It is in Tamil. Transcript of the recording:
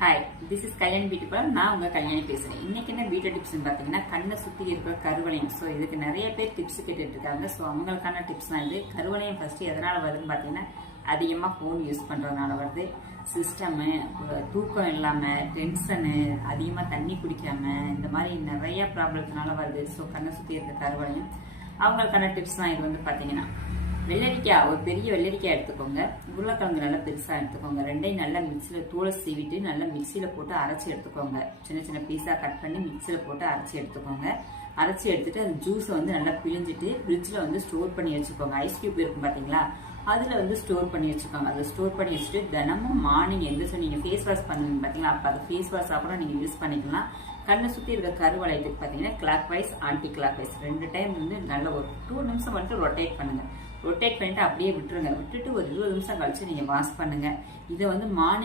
Hi, this is Kalyani beauty parlour. நான் உங்க கல்யாணி பேசுறேன். இன்னைக்கு என்ன பியூட்டி டிப்ஸ்னு பாத்தீங்கன்னா, கண்ணை சுத்தி இருக்கிற கருவளையம். ஸோ இதுக்கு நிறைய பேர் டிப்ஸ் கேட்டுட்டு இருக்காங்க. ஸோ அவங்களுக்கான டிப்ஸ் தான் இது. கருவளையம் ஃபர்ஸ்ட் எதனால வருதுன்னு பாத்தீங்கன்னா, அதிகமா ஃபோன் யூஸ் பண்றதுனால வருது. சிஸ்டமு, தூக்கம் இல்லாம, டென்ஷனு, அதிகமா தண்ணி குடிக்காம, இந்த மாதிரி நிறைய ப்ராப்ளத்தினால வருது. ஸோ கண்ணை சுத்தி இருக்கிற கருவளையம் அவங்களுக்கான டிப்ஸ் தான் இது பாத்தீங்கன்னா, வெள்ளரிக்காய் ஒரு பெரிய வெள்ளரிக்காய் எடுத்துக்கோங்க. உருளைக்கிழங்கு நல்லா பெருசா எடுத்துக்கோங்க. ரெண்டையும் நல்லா மிக்சியில தூளை சீவிட்டு நல்லா மிக்சியில போட்டு அரைச்சி எடுத்துக்கோங்க. சின்ன சின்ன பீஸா கட் பண்ணி மிக்சியில போட்டு அரைச்சி எடுத்துக்கோங்க. அரைச்சி எடுத்துட்டு அந்த ஜூஸை நல்லா பிழிஞ்சிட்டு ஃப்ரிட்ஜில் ஸ்டோர் பண்ணி வச்சுக்கோங்க. ஐஸ் கியூப் இருக்கும் பாத்தீங்களா, அதுல ஸ்டோர் பண்ணி வச்சுக்கோங்க. அதை ஸ்டோர் பண்ணி வச்சுட்டு தினமும் மார்னிங் எந்திரிச்சு நீங்க ஃபேஸ் வாஷ் பண்ணுவீங்க பாத்தீங்களா, அப்ப அது ஃபேஸ் வாஷா கூட நீங்க யூஸ் பண்ணிக்கலாம். கண்ணை சுத்தி இருக்க கருவளையத்துக்கு பாத்தீங்கன்னா clockwise, anticlockwise 2 time நல்ல ஒரு 2 நிமிஷம் ரொட்டேட் பண்ணுங்க. ரொட்டேட் பண்ணிட்டு அப்படியே விட்டுருங்க. விட்டுட்டு ஒரு 20 நிமிஷம் கழிச்சு நீங்க வாஷ் பண்ணுங்க. இதை மார்னிங்